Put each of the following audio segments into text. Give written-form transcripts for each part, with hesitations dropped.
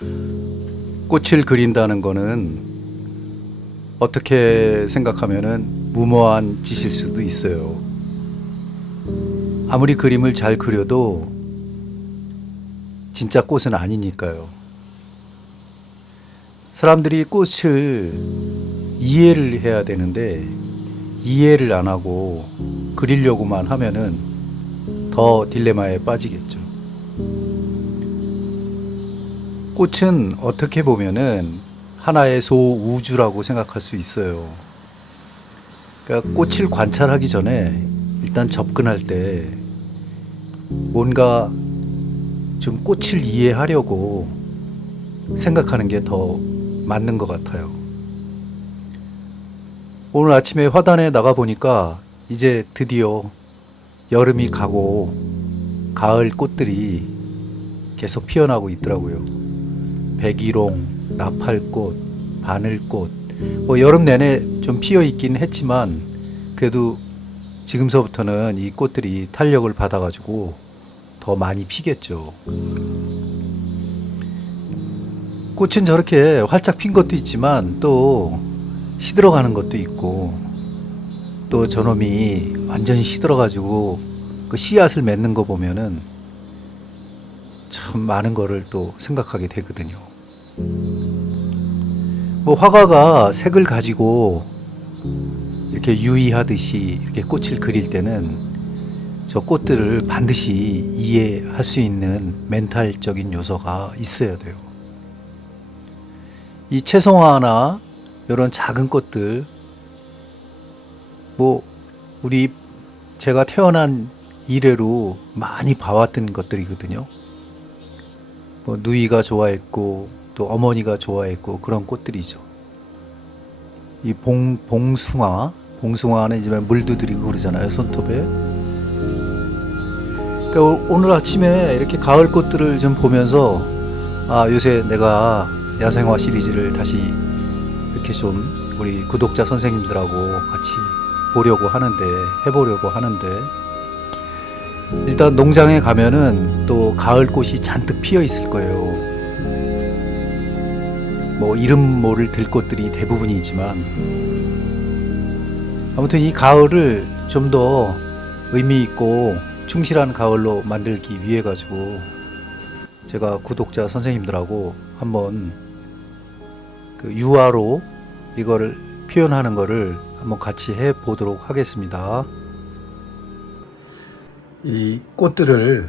꽃을 그린다는 거는 어떻게 생각하면은 무모한 짓일 수도 있어요. 아무리 그림을 잘 그려도 진짜 꽃은 아니니까요. 사람들이 꽃을 이해를 해야 되는데 이해를 안 하고 그리려고만 하면은 더 딜레마에 빠지겠죠. 꽃은 어떻게 보면은 하나의 소우주라고 생각할 수 있어요. 그러니까 꽃을 관찰하기 전에 일단 접근할 때 뭔가 좀 꽃을 이해하려고 생각하는 게 더 맞는 것 같아요. 오늘 아침에 화단에 나가 보니까 이제 드디어 여름이 가고 가을 꽃들이 계속 피어나고 있더라고요. 백일홍, 나팔꽃, 바늘꽃, 뭐 여름 내내 좀 피어 있긴 했지만 그래도 지금서부터는 이 꽃들이 탄력을 받아가지고 더 많이 피겠죠. 꽃은 저렇게 활짝 핀 것도 있지만 또 시들어가는 것도 있고 또 저놈이 완전히 시들어가지고 그 씨앗을 맺는 거 보면은 참 많은 거를 또 생각하게 되거든요. 뭐 화가가 색을 가지고 이렇게 유의하듯이 이렇게 꽃을 그릴 때는 저 꽃들을 반드시 이해할 수 있는 멘탈적인 요소가 있어야 돼요. 이 채송화나 이런 작은 꽃들, 뭐 우리 제가 태어난 이래로 많이 봐왔던 것들이거든요. 뭐 누이가 좋아했고 또 어머니가 좋아했고 그런 꽃들이죠. 이 봉숭아는 이제 물 두드리고 그러잖아요, 손톱에. 그러니까 오늘 아침에 이렇게 가을 꽃들을 좀 보면서 요새 내가 야생화 시리즈를 다시 이렇게 좀 우리 구독자 선생님들하고 같이 해보려고 하는데 일단 농장에 가면은 또 가을 꽃이 잔뜩 피어 있을 거예요. 뭐 이름 모를 들꽃들이 대부분이지만 아무튼 이 가을을 좀 더 의미 있고 충실한 가을로 만들기 위해 가지고 제가 구독자 선생님들하고 한번 그 유화로 이거를 표현하는 거를 한번 같이 해 보도록 하겠습니다. 이 꽃들을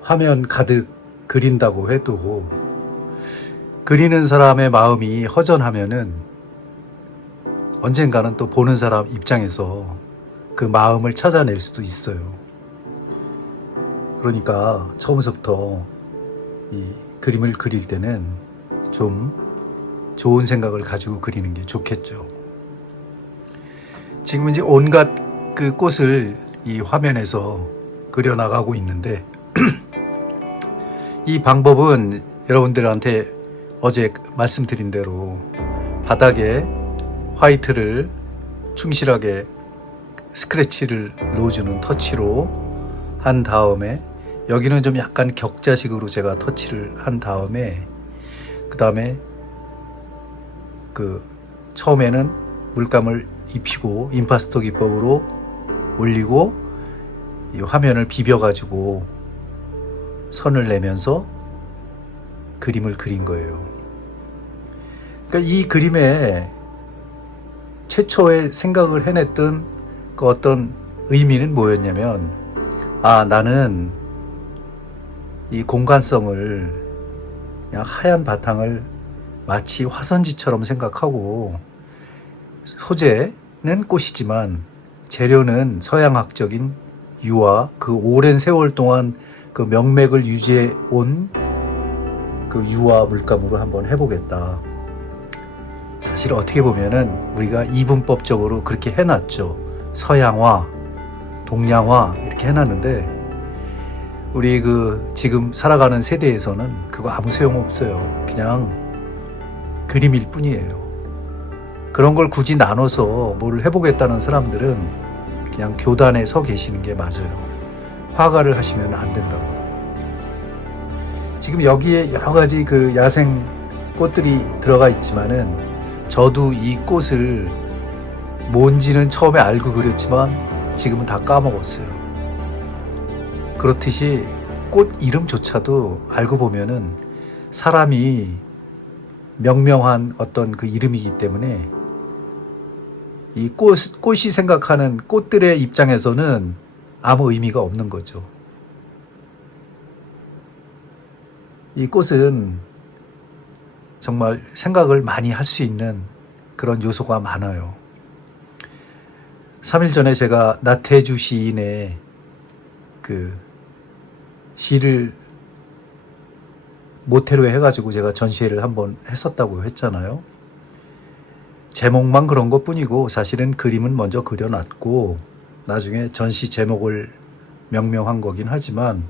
화면 가득 그린다고 해도 그리는 사람의 마음이 허전하면은 언젠가는 또 보는 사람 입장에서 그 마음을 찾아낼 수도 있어요. 그러니까 처음부터 이 그림을 그릴 때는 좀 좋은 생각을 가지고 그리는 게 좋겠죠. 지금 이제 온갖 그 꽃을 이 화면에서 그려나가고 있는데 이 방법은 여러분들한테 어제 말씀드린 대로 바닥에 화이트를 충실하게 스크래치를 놓아주는 터치로 한 다음에 여기는 좀 약간 격자식으로 제가 터치를 한 다음에 그 다음에 처음에는 물감을 입히고 임파스토 기법으로 올리고 이 화면을 비벼가지고 선을 내면서 그림을 그린 거예요. 그러니까 이 그림에 최초에 생각을 해냈던 그 어떤 의미는 뭐였냐면 나는 이 공간성을 그냥 하얀 바탕을 마치 화선지처럼 생각하고 소재는 꽃이지만 재료는 서양학적인 유화, 그 오랜 세월 동안 그 명맥을 유지해 온 그 유화 물감으로 한번 해보겠다. 사실 어떻게 보면은 우리가 이분법적으로 그렇게 해놨죠. 서양화, 동양화 이렇게 해놨는데 우리 지금 살아가는 세대에서는 그거 아무 소용없어요. 그냥 그림일 뿐이에요. 그런 걸 굳이 나눠서 뭘 해보겠다는 사람들은 그냥 교단에 서 계시는 게 맞아요. 화가를 하시면 안 된다고. 지금 여기에 여러 가지 그 야생 꽃들이 들어가 있지만은 저도 이 꽃을 뭔지는 처음에 알고 그렸지만 지금은 다 까먹었어요. 그렇듯이 꽃 이름조차도 알고 보면은 사람이 명명한 어떤 그 이름이기 때문에 이 꽃이 생각하는 꽃들의 입장에서는 아무 의미가 없는 거죠. 이 꽃은 정말 생각을 많이 할 수 있는 그런 요소가 많아요. 3일 전에 제가 나태주 시인의 그 시를 모태로 해가지고 제가 전시회를 한번 했었다고 했잖아요. 제목만 그런 것 뿐이고 사실은 그림은 먼저 그려놨고 나중에 전시 제목을 명명한 거긴 하지만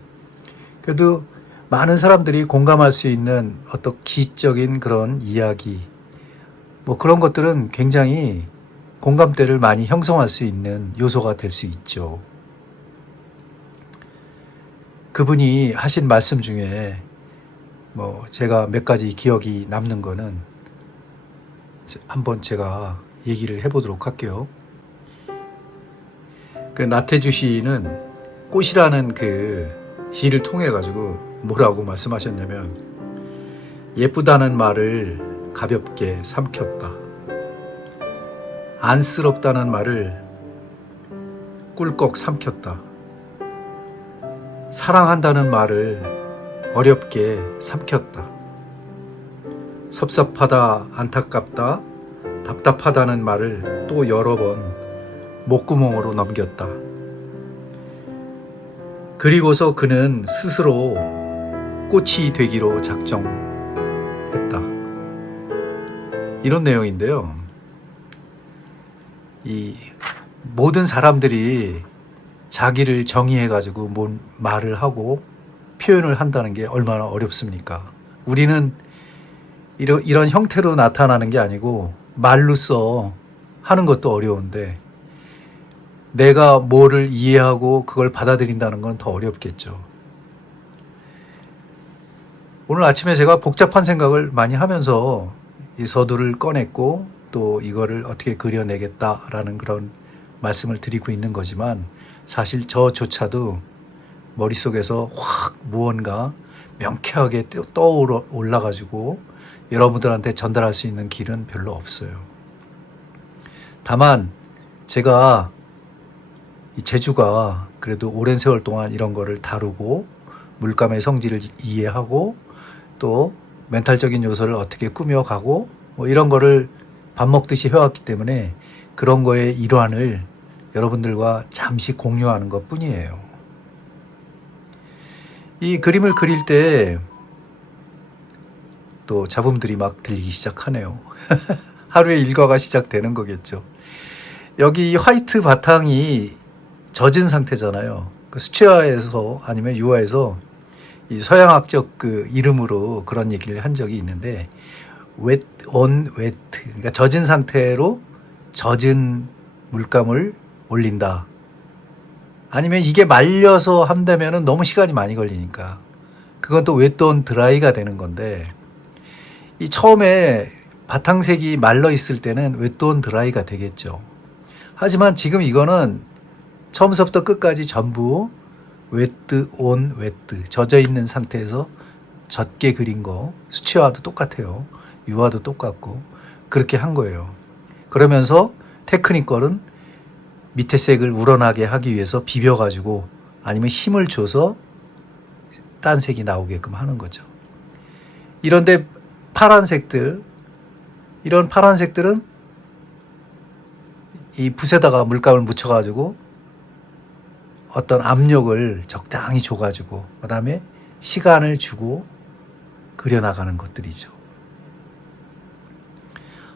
그래도 많은 사람들이 공감할 수 있는 어떤 기적인 그런 이야기 뭐 그런 것들은 굉장히 공감대를 많이 형성할 수 있는 요소가 될 수 있죠. 그분이 하신 말씀 중에 뭐 제가 몇 가지 기억이 남는 거는 한번 제가 얘기를 해보도록 할게요. 그 나태주 시인은 꽃이라는 그 시를 통해 가지고 뭐라고 말씀하셨냐면 예쁘다는 말을 가볍게 삼켰다. 안쓰럽다는 말을 꿀꺽 삼켰다. 사랑한다는 말을 어렵게 삼켰다. 섭섭하다, 안타깝다, 답답하다는 말을 또 여러 번 목구멍으로 넘겼다. 그리고서 그는 스스로 꽃이 되기로 작정했다. 이런 내용인데요. 이 모든 사람들이 자기를 정의해가지고 뭔 말을 하고 표현을 한다는 게 얼마나 어렵습니까? 우리는 이런 형태로 나타나는 게 아니고 말로써 하는 것도 어려운데 내가 뭐를 이해하고 그걸 받아들인다는 건 더 어렵겠죠. 오늘 아침에 제가 복잡한 생각을 많이 하면서 이 서두를 꺼냈고 또 이거를 어떻게 그려내겠다라는 그런 말씀을 드리고 있는 거지만 사실 저조차도 머릿속에서 확 무언가 명쾌하게 떠올라 올라가지고 여러분들한테 전달할 수 있는 길은 별로 없어요. 다만 제가 이 제주가 그래도 오랜 세월 동안 이런 거를 다루고 물감의 성질을 이해하고 또 멘탈적인 요소를 어떻게 꾸며가고 뭐 이런 거를 밥 먹듯이 해왔기 때문에 그런 거의 일환을 여러분들과 잠시 공유하는 것 뿐이에요. 이 그림을 그릴 때 또 잡음들이 막 들리기 시작하네요. 하루의 일과가 시작되는 거겠죠. 여기 화이트 바탕이 젖은 상태잖아요. 그 수채화에서 아니면 유화에서 이 서양학적 그 이름으로 그런 얘기를 한 적이 있는데 wet on wet, 그러니까 젖은 상태로 젖은 물감을 올린다. 아니면 이게 말려서 한다면은 너무 시간이 많이 걸리니까 그건 또 wet on dry가 되는 건데 이 처음에 바탕색이 말라 있을 때는 wet on dry가 되겠죠. 하지만 지금 이거는 처음부터 끝까지 전부 wet on wet, 젖어 있는 상태에서 젖게 그린 거, 수채화도 똑같아요. 유화도 똑같고 그렇게 한 거예요. 그러면서 테크니컬은 밑에 색을 우러나게 하기 위해서 비벼가지고 아니면 힘을 줘서 딴 색이 나오게끔 하는 거죠. 이런데 이런 파란색들은 이 붓에다가 물감을 묻혀가지고 어떤 압력을 적당히 줘가지고 그 다음에 시간을 주고 그려나가는 것들이죠.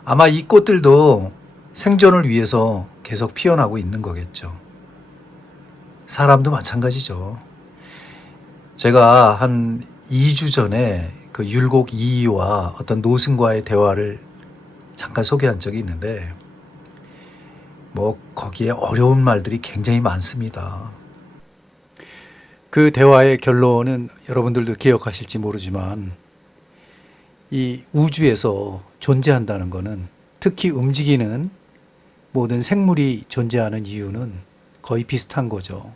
아마 이 꽃들도 생존을 위해서 계속 피어나고 있는 거겠죠. 사람도 마찬가지죠. 제가 한 2주 전에 그 율곡 이이와 어떤 노승과의 대화를 잠깐 소개한 적이 있는데 뭐 거기에 어려운 말들이 굉장히 많습니다. 그 대화의 결론은 여러분들도 기억하실지 모르지만 이 우주에서 존재한다는 것은, 특히 움직이는 모든 생물이 존재하는 이유는 거의 비슷한 거죠.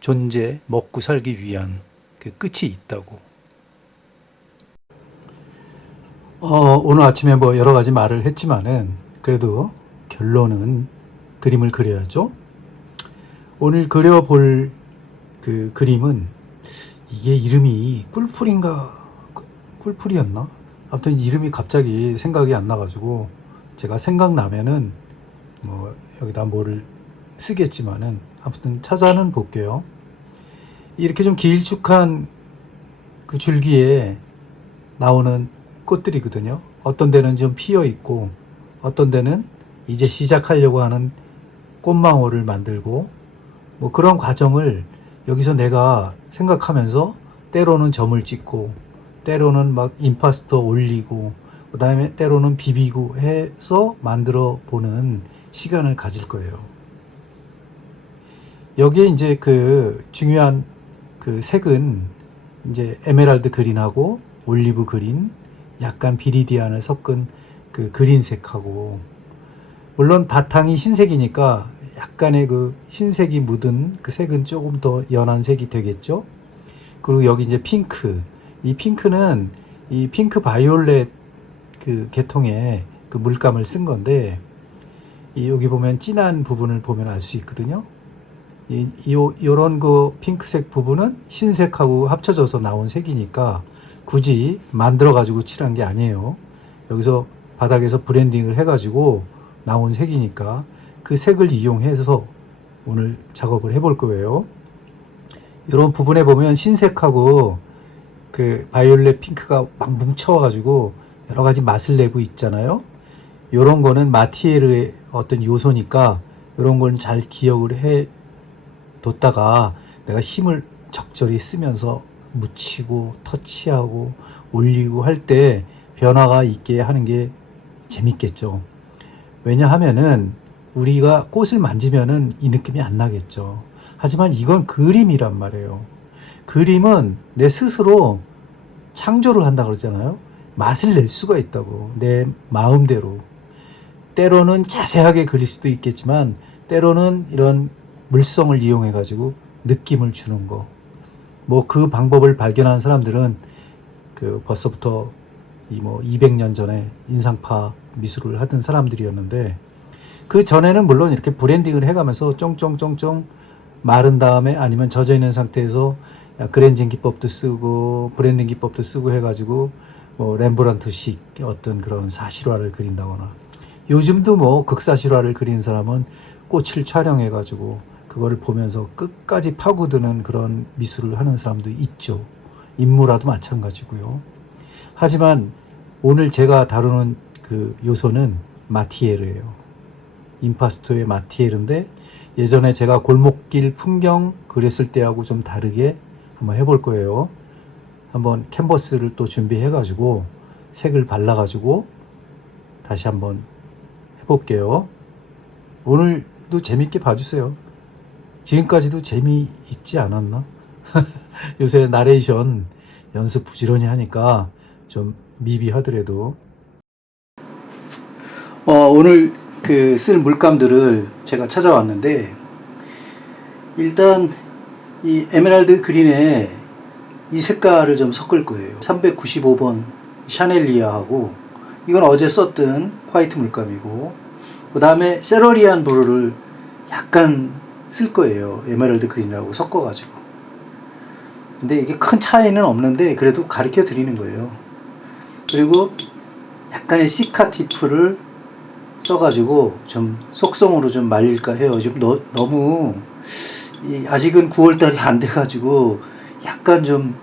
존재, 먹고 살기 위한 그 끝이 있다고. 오늘 아침에 뭐 여러 가지 말을 했지만은 그래도 결론은 그림을 그려야죠. 오늘 그려볼 그 그림은, 이게 이름이 꿀풀이었나? 아무튼 이름이 갑자기 생각이 안 나가지고, 제가 생각나면은 뭐 여기다 뭐를 쓰겠지만은 아무튼 찾아는 볼게요. 이렇게 좀 길쭉한 그 줄기에 나오는 꽃들이거든요. 어떤 데는 좀 피어 있고, 어떤 데는 이제 시작하려고 하는 꽃망울을 만들고, 뭐 그런 과정을 여기서 내가 생각하면서 때로는 점을 찍고, 때로는 막 임파스터 올리고, 그 다음에 때로는 비비고 해서 만들어 보는 시간을 가질 거예요. 여기에 이제 그 중요한 그 색은 이제 에메랄드 그린하고 올리브 그린, 약간 비리디안을 섞은 그 그린색하고, 물론 바탕이 흰색이니까 약간의 그 흰색이 묻은 그 색은 조금 더 연한 색이 되겠죠. 그리고 여기 이제 핑크, 이 핑크는 이 핑크 바이올렛 그 계통의 그 물감을 쓴 건데, 여기 보면 진한 부분을 보면 알 수 있거든요. 요런 그 핑크색 부분은 흰색하고 합쳐져서 나온 색이니까 굳이 만들어 가지고 칠한 게 아니에요. 여기서 바닥에서 브랜딩을 해 가지고 나온 색이니까 그 색을 이용해서 오늘 작업을 해볼 거예요. 이런 부분에 보면 흰색하고 그 바이올렛 핑크가 막 뭉쳐가지고 여러 가지 맛을 내고 있잖아요. 이런 거는 마티에르의 어떤 요소니까 이런 건 잘 기억을 해 뒀다가 내가 힘을 적절히 쓰면서 묻히고 터치하고 올리고 할 때 변화가 있게 하는 게 재밌겠죠. 왜냐하면은 우리가 꽃을 만지면은 이 느낌이 안 나겠죠. 하지만 이건 그림이란 말이에요. 그림은 내 스스로 창조를 한다 그러잖아요. 맛을 낼 수가 있다고, 내 마음대로. 때로는 자세하게 그릴 수도 있겠지만 때로는 이런 물성을 이용해 가지고 느낌을 주는 거, 뭐 그 방법을 발견한 사람들은 그 벌써부터 이 뭐 200년 전에 인상파 미술을 하던 사람들이었는데, 그 전에는 물론 이렇게 브랜딩을 해가면서 쫑쫑쫑쫑 마른 다음에 아니면 젖어 있는 상태에서 그랜징 기법도 쓰고 브랜딩 기법도 쓰고 해가지고 뭐 렘브란트식 어떤 그런 사실화를 그린다거나, 요즘도 뭐 극사실화를 그린 사람은 꽃을 촬영해가지고 그거를 보면서 끝까지 파고드는 그런 미술을 하는 사람도 있죠. 인물화도 마찬가지고요. 하지만 오늘 제가 다루는 그 요소는 마티에르예요. 임파스토의 마티에르인데, 예전에 제가 골목길 풍경 그렸을 때하고 좀 다르게 한번 해볼 거예요. 한번 캔버스를 또 준비해가지고 색을 발라가지고 다시 한번 해볼게요. 오늘도 재밌게 봐주세요. 지금까지도 재미있지 않았나? 요새 나레이션 연습 부지런히 하니까 좀 미비하더라도. 오늘 그 쓸 물감들을 제가 찾아왔는데, 일단 이 에메랄드 그린에 이 색깔을 좀 섞을 거예요. 395번 샤넬리아하고, 이건 어제 썼던 화이트 물감이고, 그 다음에 세러리안 브루를 약간 쓸 거예요. 에메랄드 그린하고 섞어가지고. 근데 이게 큰 차이는 없는데 그래도 가르쳐 드리는 거예요. 그리고 약간의 시카티프를 써가지고 좀 속성으로 좀 말릴까 해요. 좀 너무 아직은 9월달이 안 돼가지고 약간 좀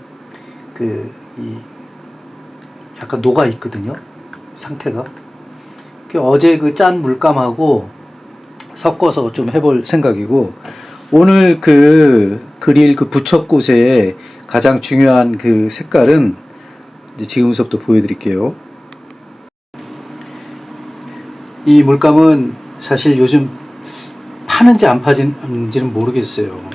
약간 녹아 있거든요, 상태가. 어제 그 짠 물감하고 섞어서 좀 해볼 생각이고, 오늘 그릴 그 부처꽃의 가장 중요한 그 색깔은 이제 지금부터 보여드릴게요. 이 물감은 사실 요즘 파는지 안 파는지는 모르겠어요.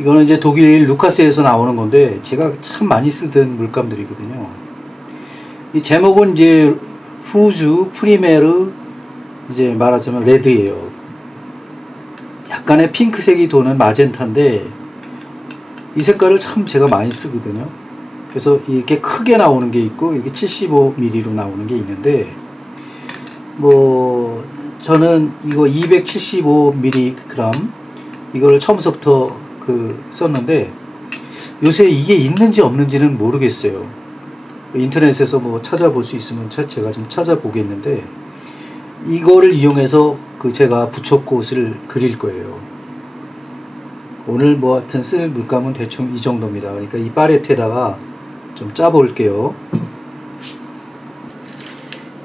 이거는 이제 독일 루카스에서 나오는 건데 제가 참 많이 쓰던 물감들이거든요. 이 제목은 이제 후즈 프리메르, 이제 말하자면 레드예요. 약간의 핑크색이 도는 마젠타인데 이 색깔을 참 제가 많이 쓰거든요. 그래서 이렇게 크게 나오는 게 있고 이렇게 75mm로 나오는 게 있는데, 뭐 저는 이거 275mg 이거를 처음부터 썼는데 요새 이게 있는지 없는지는 모르겠어요. 인터넷에서 뭐 찾아볼 수 있으면 제가 좀 찾아보겠는데, 이거를 이용해서 제가 부초꽃을 그릴 거예요. 오늘 뭐 하여튼 쓸 물감은 대충 이 정도입니다. 그러니까 이 팔레트에다가 좀 짜 볼게요.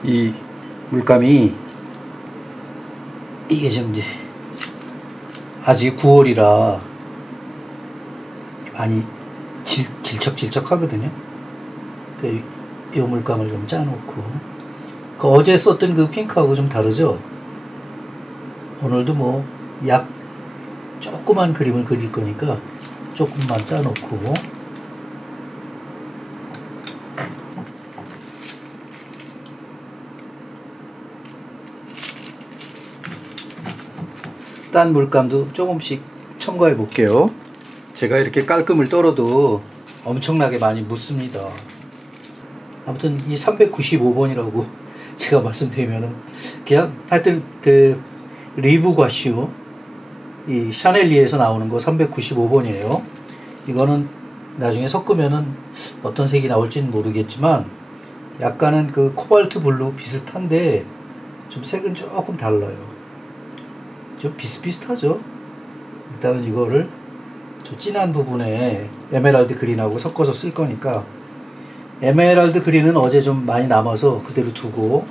이 물감이 이게 좀 이제 아직 9월이라 많이 질척질척 하거든요. 이 물감을 좀 짜놓고, 어제 썼던 그 핑크하고 좀 다르죠. 오늘도 뭐 약 조그만 그림을 그릴 거니까 조금만 짜놓고, 딴 물감도 조금씩 첨가해 볼게요. 제가 이렇게 깔끔을 떨어도 엄청나게 많이 묻습니다. 아무튼 이 395번이라고 제가 말씀드리면은 그냥 하여튼 리브과슈 이 샤넬리에서 나오는 거 395번이에요. 이거는 나중에 섞으면은 어떤 색이 나올지는 모르겠지만 약간은 코발트 블루 비슷한데 좀 색은 조금 달라요. 좀 비슷비슷하죠. 일단은 이거를 저 진한 부분에 에메랄드 그린하고 섞어서 쓸 거니까, 에메랄드 그린은 어제 좀 많이 남아서 그대로 두고,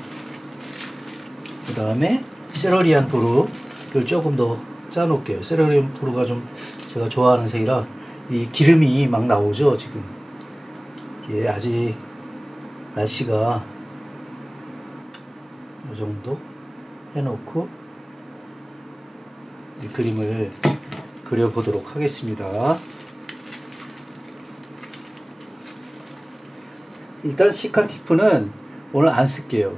그 다음에 세러리안 브루를 조금 더 짜놓을게요. 세러리안 브루가 좀 제가 좋아하는 색이라 이 기름이 막 나오죠. 지금 예, 아직 날씨가 이 정도 해놓고 이 그림을 그려보도록 하겠습니다. 일단 시카티프는 오늘 안 쓸게요.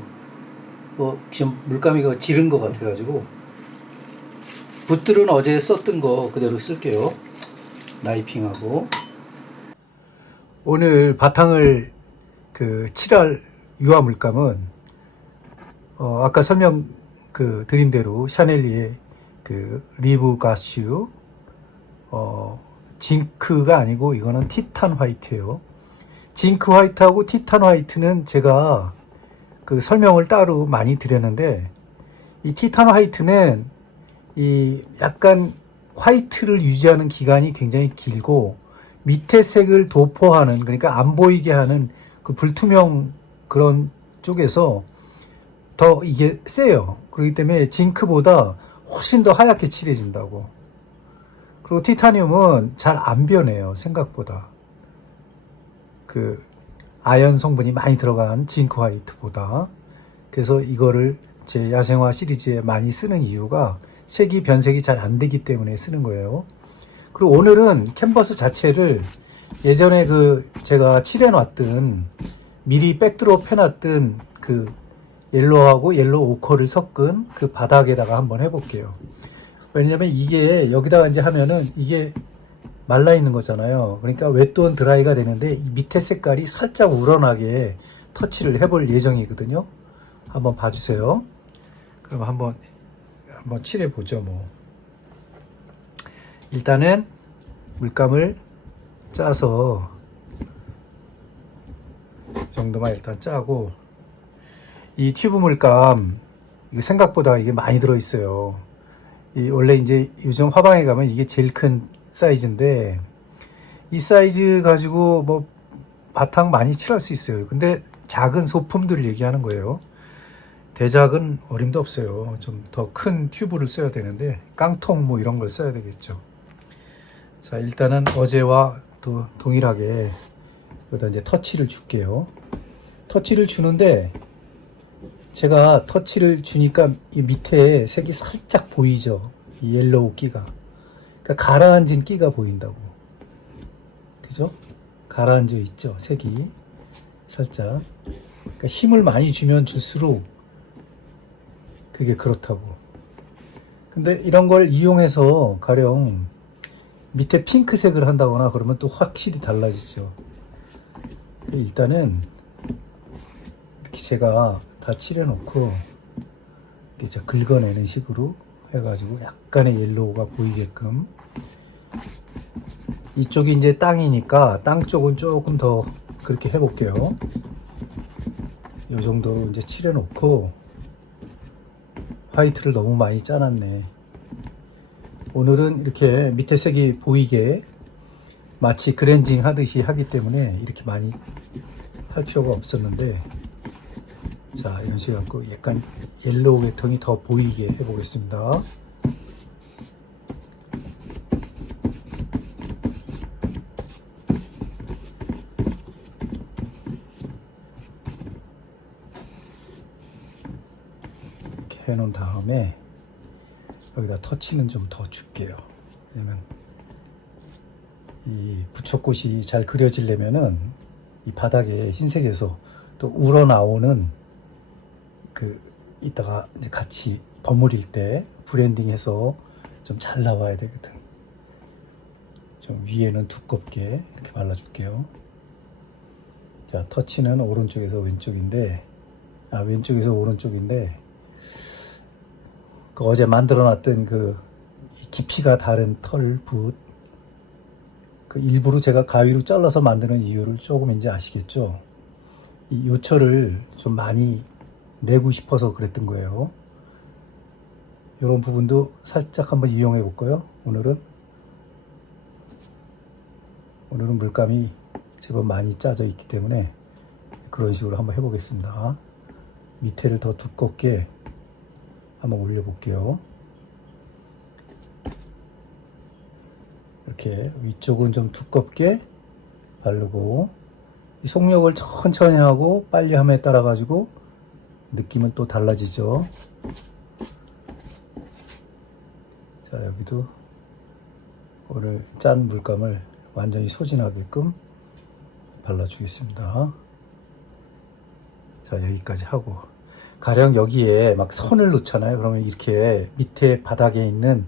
지금 물감이 지른 것 같아가지고 붓들은 어제 썼던 거 그대로 쓸게요. 나이핑하고. 오늘 바탕을 칠할 유화 물감은 아까 설명 드린 대로 샤넬리의 리브과슈 징크가 아니고 이거는 티탄 화이트예요. 징크 화이트하고 티탄 화이트는 제가 설명을 따로 많이 드렸는데, 이 티탄 화이트는 이 약간 화이트를 유지하는 기간이 굉장히 길고 밑에 색을 도포하는, 그러니까 안 보이게 하는 불투명 그런 쪽에서 더 이게 세요. 그렇기 때문에 징크보다 훨씬 더 하얗게 칠해진다고. 그리고 티타늄은 잘 안 변해요, 생각보다. 아연 성분이 많이 들어간 징크 화이트보다. 그래서 이거를 제 야생화 시리즈에 많이 쓰는 이유가 색이 변색이 잘 안 되기 때문에 쓰는 거예요. 그리고 오늘은 캔버스 자체를 예전에 제가 칠해놨던, 미리 백드롭 해놨던 옐로우하고 옐로우 오커를 섞은 바닥에다가 한번 해볼게요. 왜냐면 이게 여기다가 이제 하면은 이게 말라 있는 거잖아요. 그러니까 옅돈 드라이가 되는데 이 밑에 색깔이 살짝 우러나게 터치를 해볼 예정이거든요. 한번 봐주세요. 그럼 한번 칠해 보죠. 뭐 일단은 물감을 짜서 이 정도만 일단 짜고, 이 튜브 물감 생각보다 이게 많이 들어 있어요. 원래 이제 요즘 화방에 가면 이게 제일 큰 사이즈인데, 이 사이즈 가지고 뭐 바탕 많이 칠할 수 있어요. 근데 작은 소품들을 얘기하는 거예요. 대작은 어림도 없어요. 좀 더 큰 튜브를 써야 되는데, 깡통 뭐 이런 걸 써야 되겠죠. 자, 일단은 어제와 또 동일하게 여기다 이제 터치를 줄게요. 터치를 주는데, 제가 터치를 주니까 이 밑에 색이 살짝 보이죠. 이 옐로우 끼가. 그러니까 가라앉은 끼가 보인다고. 그죠? 가라앉아 있죠, 색이. 살짝. 그러니까 힘을 많이 주면 줄수록 그게 그렇다고. 근데 이런 걸 이용해서 가령 밑에 핑크색을 한다거나 그러면 또 확실히 달라지죠. 일단은 이렇게 제가 다 칠해놓고 이렇게 긁어내는 식으로 해가지고 약간의 옐로우가 보이게끔. 이쪽이 이제 땅이니까 땅 쪽은 조금 더 그렇게 해볼게요. 이 정도로 이제 칠해놓고. 화이트를 너무 많이 짜놨네. 오늘은 이렇게 밑에 색이 보이게 마치 그랜징 하듯이 하기 때문에 이렇게 많이 할 필요가 없었는데, 자, 이런 식으로 갖고 약간 옐로우 계통이 더 보이게 해보겠습니다. 이렇게 해놓은 다음에 여기다 터치는 좀 더 줄게요. 왜냐면 이 부초꽃이 잘 그려지려면은 이 바닥에 흰색에서 또 우러나오는 그 이따가 이제 같이 버무릴 때 브랜딩해서 좀 잘 나와야 되거든. 좀 위에는 두껍게 이렇게 발라줄게요. 자, 터치는 오른쪽에서 왼쪽인데, 왼쪽에서 오른쪽인데, 그 어제 만들어놨던 그 깊이가 다른 털붓, 그 일부러 제가 가위로 잘라서 만드는 이유를 조금 이제 아시겠죠? 이 요철을 좀 많이 내고 싶어서 그랬던 거예요. 이런 부분도 살짝 한번 이용해 볼까요? 오늘은 물감이 제법 많이 짜져 있기 때문에 그런 식으로 한번 해보겠습니다. 밑에를 더 두껍게 한번 올려볼게요. 이렇게 위쪽은 좀 두껍게 바르고, 이 속력을 천천히 하고 빨리 함에 따라 가지고 느낌은 또 달라지죠. 자, 여기도 오늘 짠 물감을 완전히 소진하게끔 발라주겠습니다. 자, 여기까지 하고, 가령 여기에 막 선을 놓잖아요. 그러면 이렇게 밑에 바닥에 있는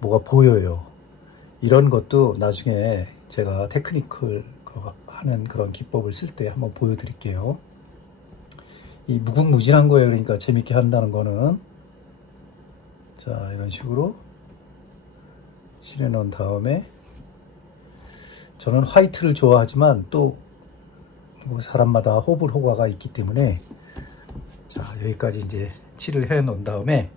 뭐가 보여요. 이런 것도 나중에 제가 테크니컬 하는 그런 기법을 쓸 때 한번 보여드릴게요. 이 무궁무진한 거예요. 그러니까 재밌게 한다는 거는. 자, 이런 식으로 칠해 놓은 다음에, 저는 화이트를 좋아하지만 또 뭐 사람마다 호불호가 있기 때문에, 자, 여기까지 이제 칠을 해 놓은 다음에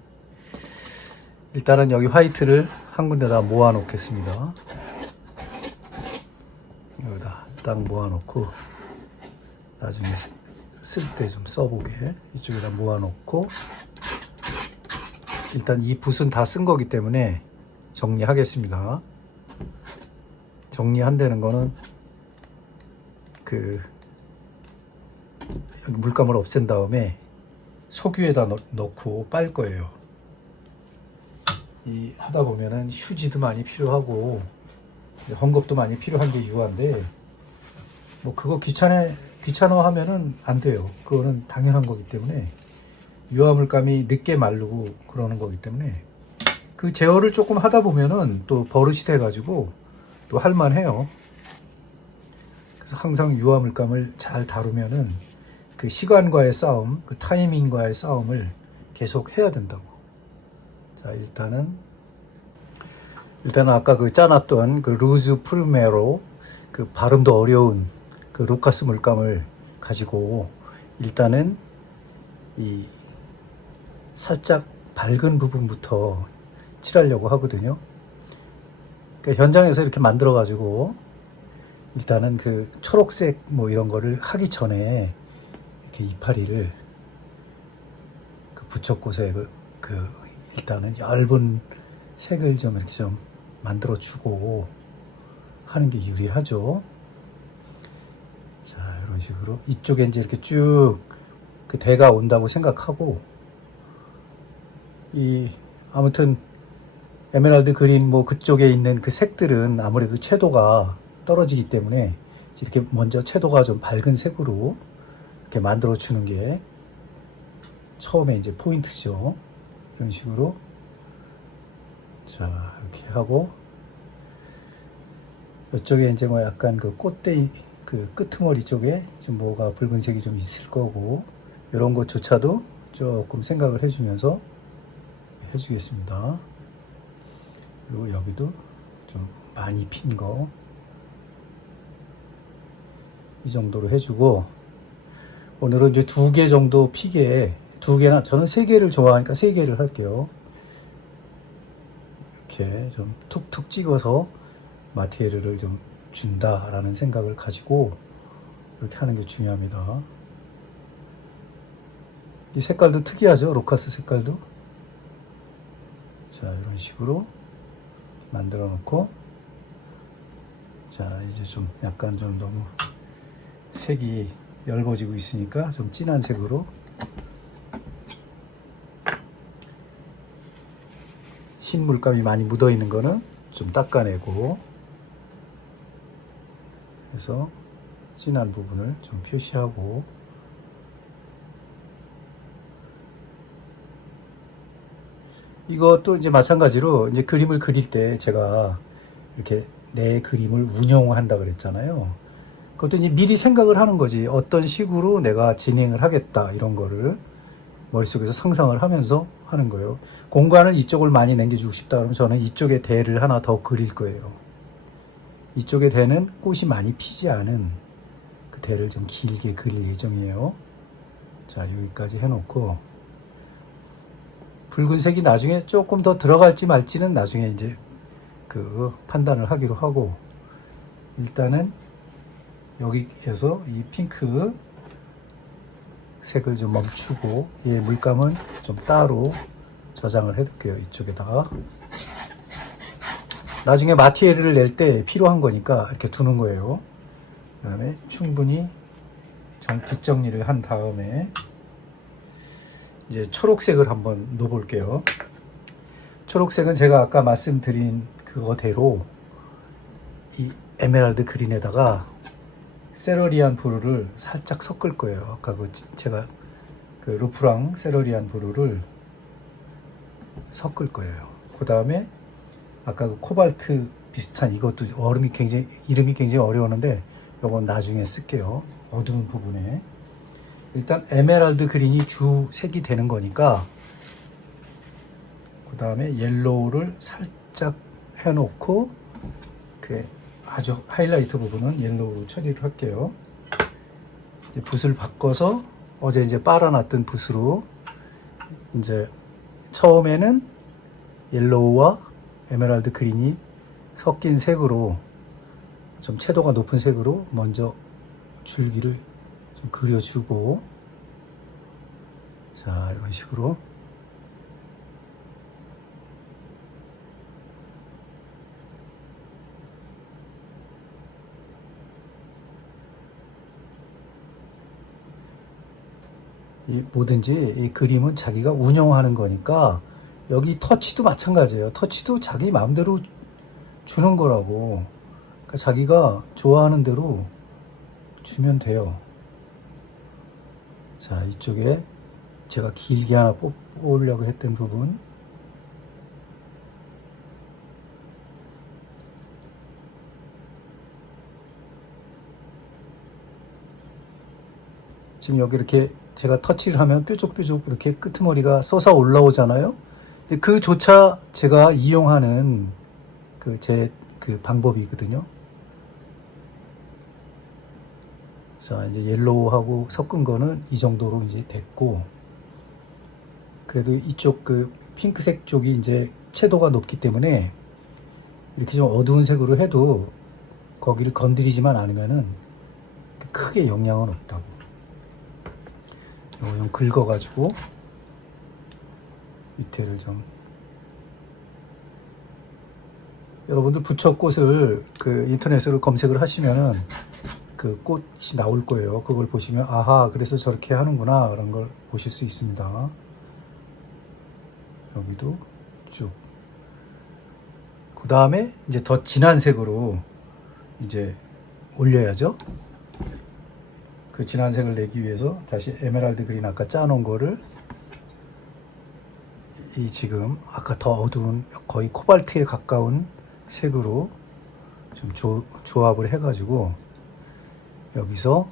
일단은 여기 화이트를 한 군데다 모아 놓겠습니다. 여기다 딱 모아 놓고 나중에 쓸 때 좀 써보게 이쪽에다 모아 놓고, 일단 이 붓은 다 쓴 거기 때문에 정리하겠습니다. 정리한다는 거는 그 여기 물감을 없앤 다음에 석유에다 넣고 빨 거예요. 이 하다 보면은 휴지도 많이 필요하고 헝겊도 많이 필요한 게 유화인데, 뭐 그거 귀찮아하면은 안 돼요. 그거는 당연한 거기 때문에, 유화 물감이 늦게 마르고 그러는 거기 때문에 그 제어를 조금 하다 보면은 또 버릇이 돼 가지고 또 할만해요. 그래서 항상 유화 물감을 잘 다루면은 그 시간과의 싸움, 그 타이밍과의 싸움을 계속 해야 된다고. 자, 일단은 아까 그 짜놨던 그 루즈 프루메로, 그 발음도 어려운 그 루카스 물감을 가지고 일단은 이 살짝 밝은 부분부터 칠하려고 하거든요. 그러니까 현장에서 이렇게 만들어 가지고 일단은 그 초록색 뭐 이런 거를 하기 전에 이렇게 이파리를 그 부초꽃에 그 일단은 얇은 색을 좀 이렇게 좀 만들어 주고 하는 게 유리하죠. 자, 이런 식으로 이쪽에 이제 이렇게 쭉 그 대가 온다고 생각하고, 이 아무튼 에메랄드 그린 뭐 그쪽에 있는 그 색들은 아무래도 채도가 떨어지기 때문에 이렇게 먼저 채도가 좀 밝은 색으로 이렇게 만들어 주는 게 처음에 이제 포인트죠. 이런 식으로. 자, 이렇게 하고, 이쪽에 이제 뭐 약간 그 꽃대 그 끄트머리 쪽에 좀 뭐가 붉은색이 좀 있을 거고, 이런 것조차도 조금 생각을 해주면서 해주겠습니다. 그리고 여기도 좀 많이 핀 거, 이 정도로 해주고, 오늘은 이제 2개 정도 피게, 2개나, 저는 3개를 좋아하니까 3개를 할게요. 이렇게 좀 툭툭 찍어서 마테리얼을 좀 준다라는 생각을 가지고 이렇게 하는 게 중요합니다. 이 색깔도 특이하죠? 로카스 색깔도. 자, 이런 식으로 만들어 놓고, 자, 이제 좀 약간 좀 너무 색이 엷어지고 있으니까 좀 진한 색으로, 흰 물감이 많이 묻어 있는 거는 좀 닦아내고 해서 진한 부분을 좀 표시하고, 이것도 이제 마찬가지로 이제 그림을 그릴 때 제가 이렇게 내 그림을 운영한다 그랬잖아요. 그것도 이제 미리 생각을 하는 거지. 어떤 식으로 내가 진행을 하겠다, 이런 거를 머릿속에서 상상을 하면서 하는 거예요. 공간을 이쪽을 많이 남겨주고 싶다 그러면 저는 이쪽에 대를 하나 더 그릴 거예요. 이쪽에 대는 꽃이 많이 피지 않은 그 대를 좀 길게 그릴 예정이에요. 자, 여기까지 해놓고, 붉은색이 나중에 조금 더 들어갈지 말지는 나중에 이제 그 판단을 하기로 하고, 일단은 여기에서 이 핑크 색을 좀 멈추고, 얘 물감은 좀 따로 저장을 해둘게요. 이쪽에다가. 나중에 마티에르를 낼 때 필요한 거니까 이렇게 두는 거예요. 그 다음에 충분히 뒷정리를 한 다음에 이제 초록색을 한번 넣어볼게요. 초록색은 제가 아까 말씀드린 그거대로 이 에메랄드 그린에다가 세러리안 브루를 살짝 섞을 거예요. 아까 제가 그 루프랑 세러리안 브루를 섞을 거예요. 그 다음에 아까 그 코발트 비슷한, 이것도 이름이 굉장히 어려웠는데 이건 나중에 쓸게요. 어두운 부분에. 일단 에메랄드 그린이 주 색이 되는 거니까, 그 다음에 옐로우를 살짝 해놓고, 그 아주 하이라이트 부분은 옐로우로 처리를 할게요. 이제 붓을 바꿔서 어제 이제 빨아놨던 붓으로 이제 처음에는 옐로우와 에메랄드 그린이 섞인 색으로, 좀 채도가 높은 색으로 먼저 줄기를 좀 그려주고, 자, 이런 식으로. 뭐든지 이 그림은 자기가 운영하는 거니까, 여기 터치도 마찬가지예요. 터치도 자기 마음대로 주는 거라고. 그러니까 자기가 좋아하는 대로 주면 돼요. 자, 이쪽에 제가 길게 하나 뽑으려고 했던 부분, 지금 여기 이렇게 제가 터치를 하면 뾰족뾰족 이렇게 끄트머리가 솟아 올라오잖아요. 그조차 제가 이용하는 그 방법이거든요. 자, 이제 옐로우하고 섞은 거는 이 정도로 이제 됐고, 그래도 이쪽 그 핑크색 쪽이 이제 채도가 높기 때문에 이렇게 좀 어두운 색으로 해도 거기를 건드리지만 않으면은 크게 영향은 없다고. 이거 좀 긁어가지고 밑에를 좀, 여러분들 부처꽃을 그 인터넷으로 검색을 하시면은 그 꽃이 나올 거예요. 그걸 보시면 아하, 그래서 저렇게 하는구나, 그런 걸 보실 수 있습니다. 여기도 쭉. 그 다음에 이제 더 진한 색으로 이제 올려야죠. 그 진한 색을 내기 위해서 다시 에메랄드 그린 아까 짜놓은 거를 이 지금 아까 더 어두운 거의 코발트에 가까운 색으로 좀 조합을 해가지고 여기서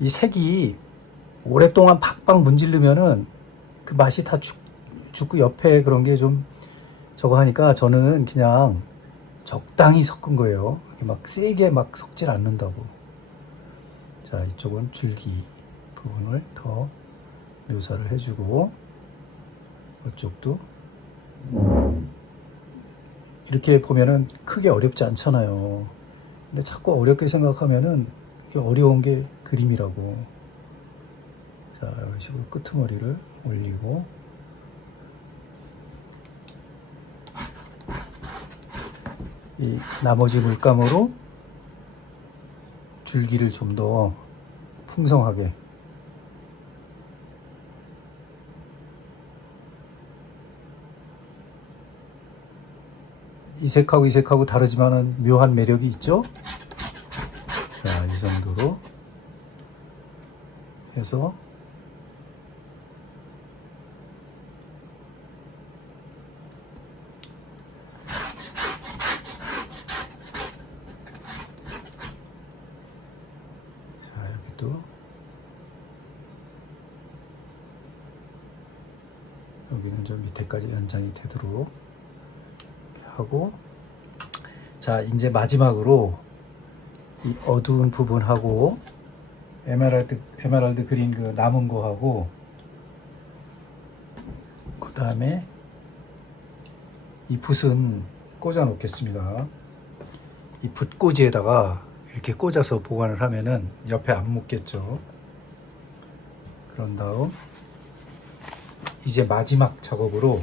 이 색이 오랫동안 박박 문지르면은 그 맛이 다 죽고 옆에 그런 게 좀 저거 하니까 저는 그냥 적당히 섞은 거예요. 막 세게 막 섞질 않는다고. 자, 이쪽은 줄기 부분을 더 묘사를 해주고 이쪽도 이렇게 보면은 크게 어렵지 않잖아요. 근데 자꾸 어렵게 생각하면은 이게 어려운 게 그림이라고. 자, 이런 식으로 끄트머리를 올리고 이 나머지 물감으로 줄기를 좀 더 풍성하게 이 색하고 이 색하고 다르지만은 묘한 매력이 있죠. 자, 이 정도로 해서 자, 여기도 여기는 좀 밑에까지 연장이 되도록 하고, 자, 이제 마지막으로 이 어두운 부분하고 에메랄드 그린 그 남은 거하고 그 다음에 이 붓은 꽂아 놓겠습니다. 이 붓꽂이에다가 이렇게 꽂아서 보관을 하면은 옆에 안 묻겠죠. 그런 다음 이제 마지막 작업으로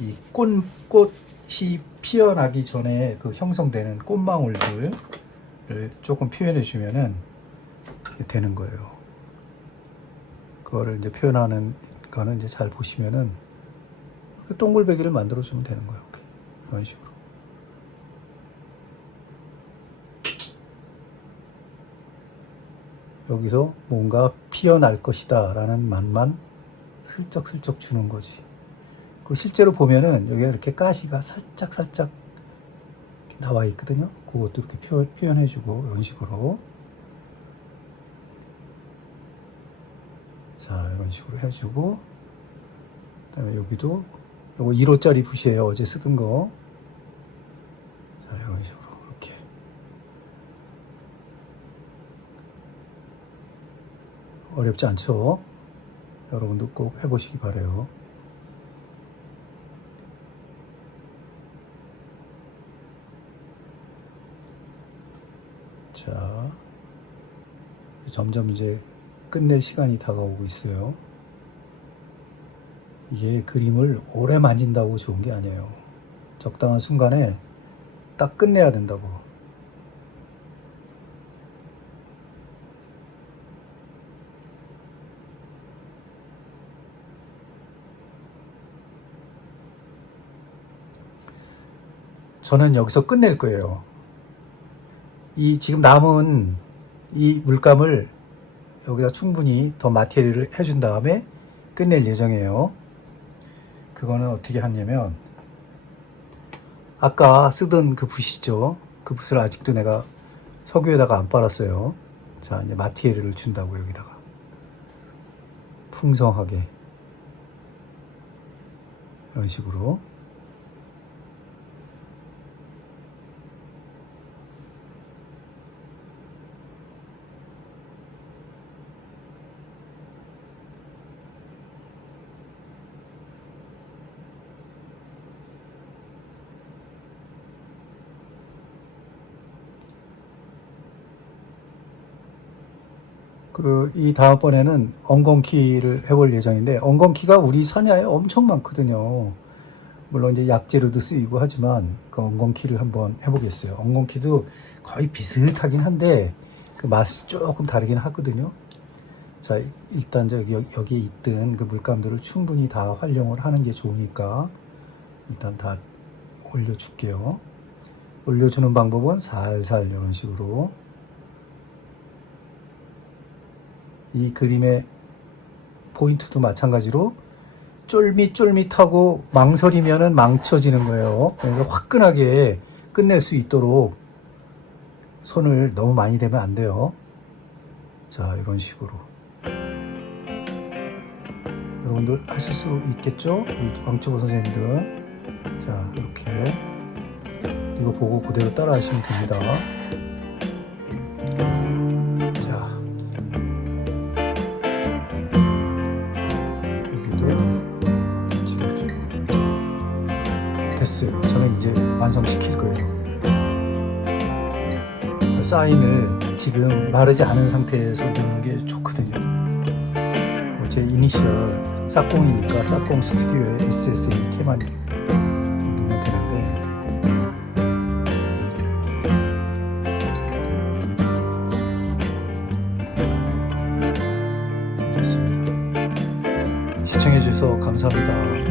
이 꽃이 피어나기 전에 그 형성되는 꽃망울들을 조금 표현해 주면은 되는 거예요. 그거를 이제 표현하는 거는 이제 잘 보시면은 동글배기를 만들어 주면 되는 거예요. 이런 식으로. 여기서 뭔가 피어날 것이다 라는 맛만 슬쩍슬쩍 주는 거지. 그리고 실제로 보면은 여기가 이렇게 가시가 살짝 나와 있거든요. 그것도 이렇게 표현해주고 이런 식으로. 자, 이런 식으로 해주고, 그다음에 여기도 요거 1호짜리 붓이에요. 어제 쓰던 거. 자, 이런 식으로 이렇게. 어렵지 않죠? 여러분도 꼭 해보시기 바래요. 자, 점점 이제 끝낼 시간이 다가오고 있어요. 이게 그림을 오래 만진다고 좋은 게 아니에요. 적당한 순간에 딱 끝내야 된다고. 저는 여기서 끝낼 거예요. 이 지금 남은 이 물감을 여기다 충분히 더 마티리얼을 해준 다음에 끝낼 예정이에요. 그거는 어떻게 하냐면 아까 쓰던 그 붓이죠. 그 붓을 아직도 내가 석유에다가 안 빨았어요. 자, 이제 마티리얼을 준다고 여기다가 풍성하게 이런 식으로. 이 다음번에는 엉겅키를 해볼 예정인데, 엉겅키가 우리 산야에 엄청 많거든요. 물론 이제 약재로도 쓰이고 하지만, 그 엉겅키를 한번 해보겠어요. 엉겅키도 거의 비슷하긴 한데, 그 맛이 조금 다르긴 하거든요. 자, 일단 여기에 있던 그 물감들을 충분히 다 활용을 하는 게 좋으니까, 일단 다 올려줄게요. 올려주는 방법은 살살 이런 식으로. 이 그림의 포인트도 마찬가지로 쫄깃쫄깃하고 망설이면은 망쳐지는 거예요. 그래서 화끈하게 끝낼 수 있도록 손을 너무 많이 대면 안 돼요. 자, 이런 식으로. 여러분들 하실 수 있겠죠? 우리 왕초보 선생님들. 자, 이렇게. 이거 보고 그대로 따라 하시면 됩니다. 자, 여기도 찍어주고. 됐어요. 저는 이제 완성시킬 거예요. 사인을 지금 마르지 않은 상태에서 넣는 게 좋거든요. 제 이니셜 싹공이니까 싹공 스튜디오에 SSAK만 넣으면 되는데, 됐습니다. 시청해주셔서 감사합니다.